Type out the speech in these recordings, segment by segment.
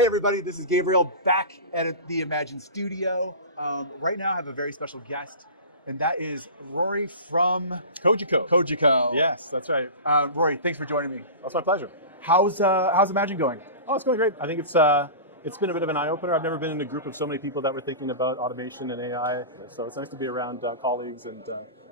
Hey everybody, this is Gabriel back at the Imagine Studio. Right now I have a very special guest, and that is Rory from Cogeco. Cogeco. Yes, that's right. Rory, thanks for joining me. That's my pleasure. How's Imagine going? Oh, it's going great. I think it's been a bit of an eye-opener. I've never been in a group of so many people that were thinking about automation and AI. So it's nice to be around colleagues and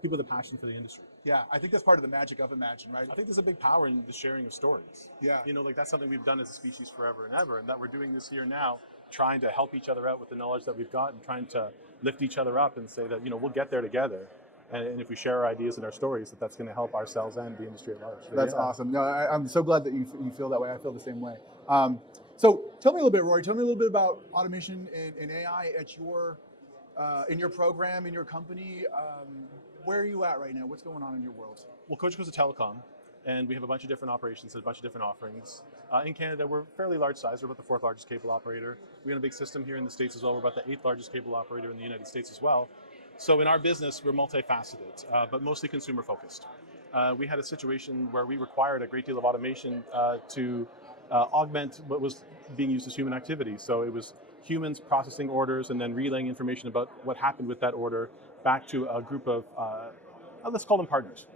people with a passion for the industry. Yeah, I think that's part of the magic of Imagine, right? I think there's a big power in the sharing of stories. Yeah. You know, like that's something we've done as a species forever and ever, and that we're doing this here now, trying to help each other out with the knowledge that we've got and trying to lift each other up and say that, you know, we'll get there together. And if we share our ideas and our stories, that's going to help ourselves and the industry at large. So, That's awesome. No, I'm so glad that you feel that way. I feel the same way. So tell me a little bit, Rory. Tell me a little bit about automation and AI at your in your program, in your company. Where are you at right now? What's going on in your world? Well, Cogeco is a telecom, and we have a bunch of different operations and a bunch of different offerings. In Canada, we're fairly large size. We're about the fourth largest cable operator. We have a big system here in the States as well. We're about the eighth largest cable operator in the United States as well. So in our business, we're multifaceted, but mostly consumer focused. We had a situation where we required a great deal of automation to augment what was being used as human activity. So it was humans processing orders and then relaying information about what happened with that order back to a group of, let's call them partners.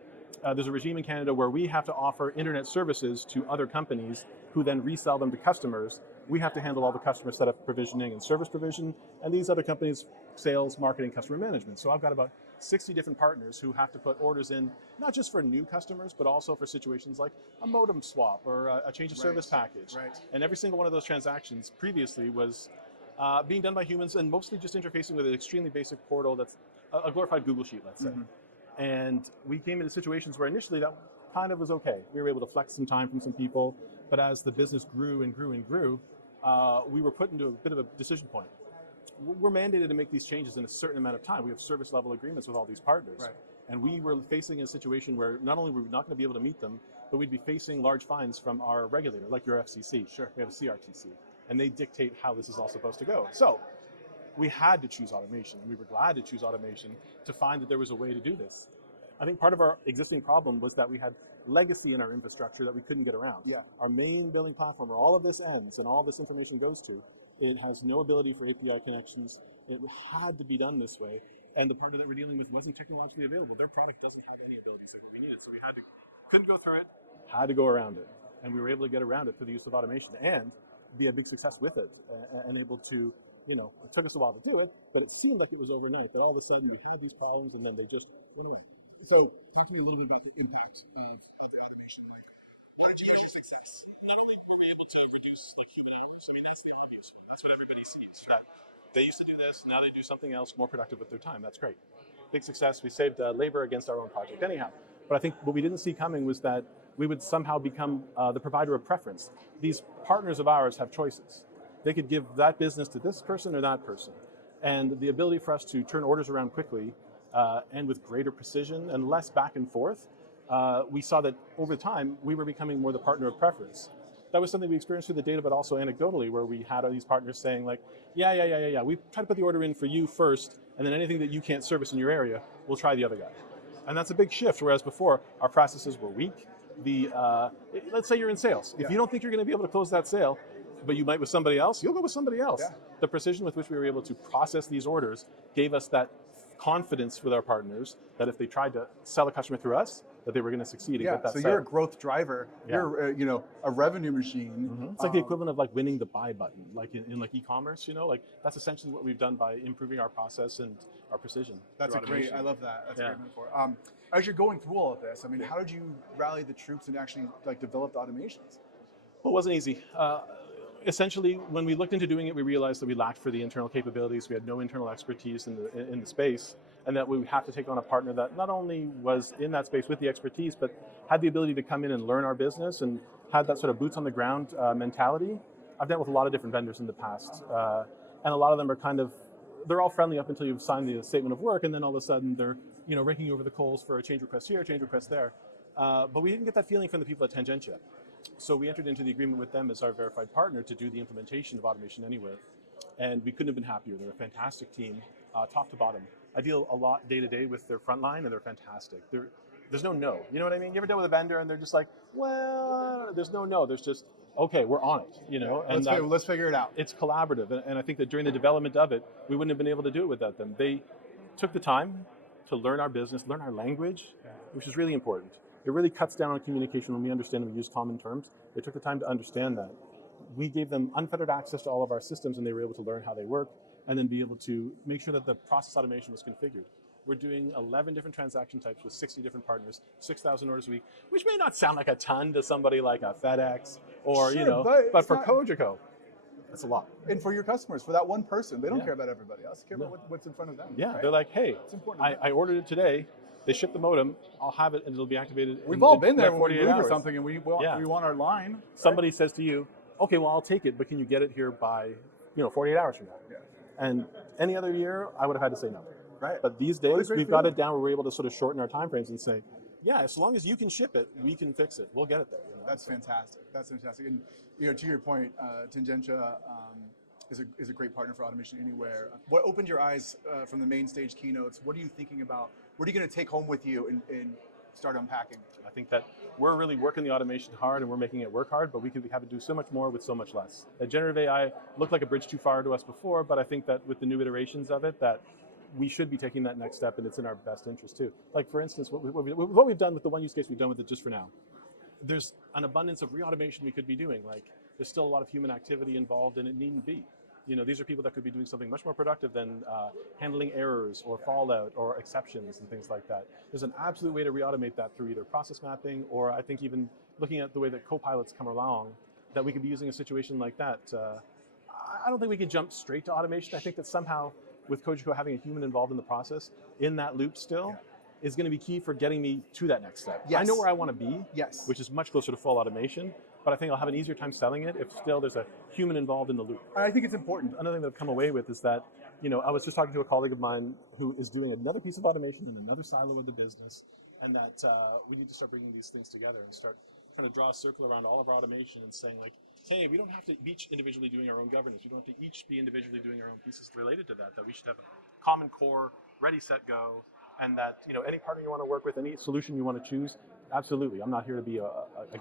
There's a regime in Canada where we have to offer internet services to other companies who then resell them to customers. We have to handle all the customer setup provisioning and service provision, and these other companies, sales, marketing, customer management. So I've got about 60 different partners who have to put orders in, not just for new customers, but also for situations like a modem swap or a change of service package. Right. And every single one of those transactions previously was being done by humans and mostly just interfacing with an extremely basic portal that's a glorified Google Sheet, let's say. Mm-hmm. And we came into situations where initially that kind of was okay. We were able to flex some time from some people, but as the business grew and grew and grew, we were put into a bit of a decision point. We're mandated to make these changes in a certain amount of time. We have service level agreements with all these partners. Right. And we were facing a situation where not only were we not going to be able to meet them, but we'd be facing large fines from our regulator, like your FCC. Sure. We have a CRTC. And they dictate how this is all supposed to go. So we had to choose automation, and we were glad to choose automation to find that there was a way to do this. I think part of our existing problem was that we had legacy in our infrastructure that we couldn't get around. Yeah. Our main billing platform, where all of this ends and all this information goes to, it has no ability for API connections. It had to be done this way. And the partner that we're dealing with wasn't technologically available. Their product doesn't have any abilities like what we needed. So we couldn't go through it, had to go around it. And we were able to get around it through the use of automation and be a big success with it and able to, you know, it took us a while to do it, but it seemed like it was overnight. But all of a sudden we had these problems and then they just went away. So talk to me a little bit about the impact of automation. How did you measure success? Not only were we able to reduce like human hours, I mean, that's the obvious one. That's what everybody sees. They used to do this, now they do something else more productive with their time. That's great. Big success. We saved labor against our own project anyhow. But I think what we didn't see coming was that we would somehow become the provider of preference. These partners of ours have choices. They could give that business to this person or that person. And the ability for us to turn orders around quickly and with greater precision and less back and forth, we saw that over time, we were becoming more the partner of preference. That was something we experienced through the data, but also anecdotally, where we had all these partners saying like, yeah. We try to put the order in for you first, and then anything that you can't service in your area, we'll try the other guy. And that's a big shift, whereas before, our processes were weak. Let's say you're in sales. If you don't think you're going to be able to close that sale, but you might with somebody else, you'll go with somebody else. Yeah. The precision with which we were able to process these orders gave us that confidence with our partners that if they tried to sell a customer through us, that they were going to succeed and get that so sale. you're a growth driver. Yeah. You're, a revenue machine. Mm-hmm. It's like the equivalent of like winning the buy button, like in like e-commerce. You know, like that's essentially what we've done by improving our process and our precision. That's great. I love that. That's a great metaphor. As you're going through all of this, I mean, how did you rally the troops and actually like develop the automations? Well, it wasn't easy. Essentially, when we looked into doing it, we realized that we lacked for the internal capabilities. We had no internal expertise in the space, and that we would have to take on a partner that not only was in that space with the expertise, but had the ability to come in and learn our business and had that sort of boots on the ground mentality. I've dealt with a lot of different vendors in the past, and a lot of them are they're all friendly up until you've signed the statement of work, and then all of a sudden they're raking over the coals for a change request here, change request there. But we didn't get that feeling from the people at Tangentia. So we entered into the agreement with them as our verified partner to do the implementation of Automation Anywhere. And we couldn't have been happier. They're a fantastic team, top to bottom. I deal a lot day to day with their frontline, and they're fantastic. There's no no. You know what I mean? You ever dealt with a vendor and they're just like, well, there's no no. There's just, okay, we're on it, you know? And Let's figure it out. it's collaborative. And I think that during the development of it, we wouldn't have been able to do it without them. They took the time to learn our business, learn our language, which is really important. It really cuts down on communication when we understand and we use common terms. They took the time to understand that. We gave them unfettered access to all of our systems and they were able to learn how they work and then be able to make sure that the process automation was configured. We're doing 11 different transaction types with 60 different partners, 6,000 orders a week, which may not sound like a ton to somebody like a FedEx or, Sure, you know, but for Cogeco, that's a lot. And for your customers, for that one person, they don't care about everybody else. They care about what's in front of them. Yeah, right? they're like, hey, It's important. I ordered it today. They ship the modem. I'll have it and it'll be activated. We've all been there like when we 48 move hours. or something and we want our line. Somebody says to you, okay, well, I'll take it, but can you get it here by, 48 hours from now? Yeah. And any other year, I would have had to say no. Right. But these What a days, great we've got feeling. it down where we're able to sort of shorten our time frames and say, yeah, as long as you can ship it, we can fix it. We'll get it there. You know? That's fantastic. That's fantastic. And to your point, Tangentia is a great partner for Automation Anywhere. What opened your eyes from the main stage keynotes? What are you thinking about? What are you going to take home with you and start unpacking? I think that we're really working the automation hard and we're making it work hard, but we could have it do so much more with so much less. That generative AI looked like a bridge too far to us before, but I think that with the new iterations of it, that we should be taking that next step and it's in our best interest too. Like for instance, what we've done with the one use case we've done with it just for now, there's an abundance of re-automation we could be doing. Like there's still a lot of human activity involved and it needn't be. These are people that could be doing something much more productive than handling errors or fallout or exceptions and things like that. There's an absolute way to re-automate that through either process mapping or I think even looking at the way that co-pilots come along, that we could be using a situation like that. I don't think we can jump straight to automation. I think that somehow with Cogeco having a human involved in the process, in that loop still, is going to be key for getting me to that next step. Yes. I know where I want to be, Yes. which is much closer to full automation, but I think I'll have an easier time selling it if still there's a human involved in the loop. I think it's important. Another thing that I've come away with is that, I was just talking to a colleague of mine who is doing another piece of automation in another silo of the business, and that we need to start bringing these things together and start trying to draw a circle around all of our automation and saying like, hey, we don't have to each individually doing our own governance. We don't have to each be individually doing our own pieces related to that we should have a common core, ready, set, go, and that, any partner you want to work with, any solution you want to choose, absolutely. I'm not here to be a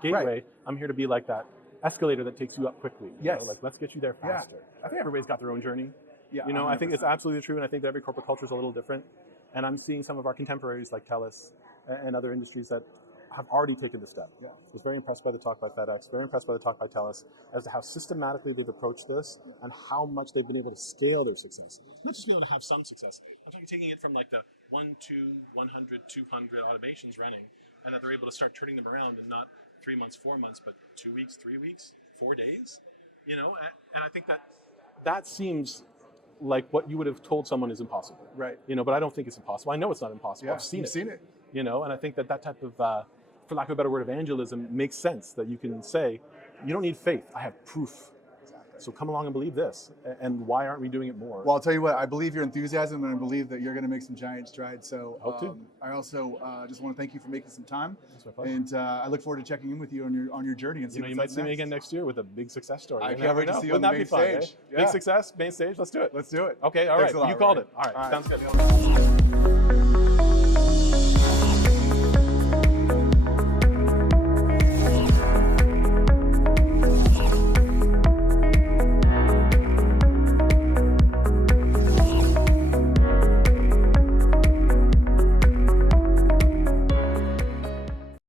gateway. Right. I'm here to be like that escalator that takes you up quickly. Yes. Like, let's get you there faster. I think everybody's got their own journey. Yeah, I think it's absolutely true, and I think that every corporate culture is a little different. And I'm seeing some of our contemporaries like TELUS and other industries that have already taken the step. Yeah. I was very impressed by the talk by FedEx, very impressed by the talk by TELUS as to how systematically they've approached this and how much they've been able to scale their success. Not just be able to have some success. I'm talking taking it from like the 1, 2, 100, 200 automations running, and that they're able to start turning them around in not 3 months, 4 months, but 2 weeks, 3 weeks, 4 days. And I think that seems like what you would have told someone is impossible. Right. But I don't think it's impossible. I know it's not impossible. Yeah, I've seen you've it. seen it. And I think that type of, for lack of a better word, evangelism makes sense, that you can say, you don't need faith, I have proof. Exactly. So come along and believe this. And why aren't we doing it more? Well, I'll tell you what, I believe your enthusiasm and I believe that you're going to make some giant strides. So Hope to. I also just want to thank you for making some time. That's my pleasure. And I look forward to checking in with you on your journey and see You might see me again next year with a big success story. I You can't never wait to know. see you on Wouldn't the that be main fun, stage. eh? Yeah. Big success, main stage, let's do it. Let's do it. Okay, all Thanks right. a lot, You called Rory. it. All right, All right. sounds good.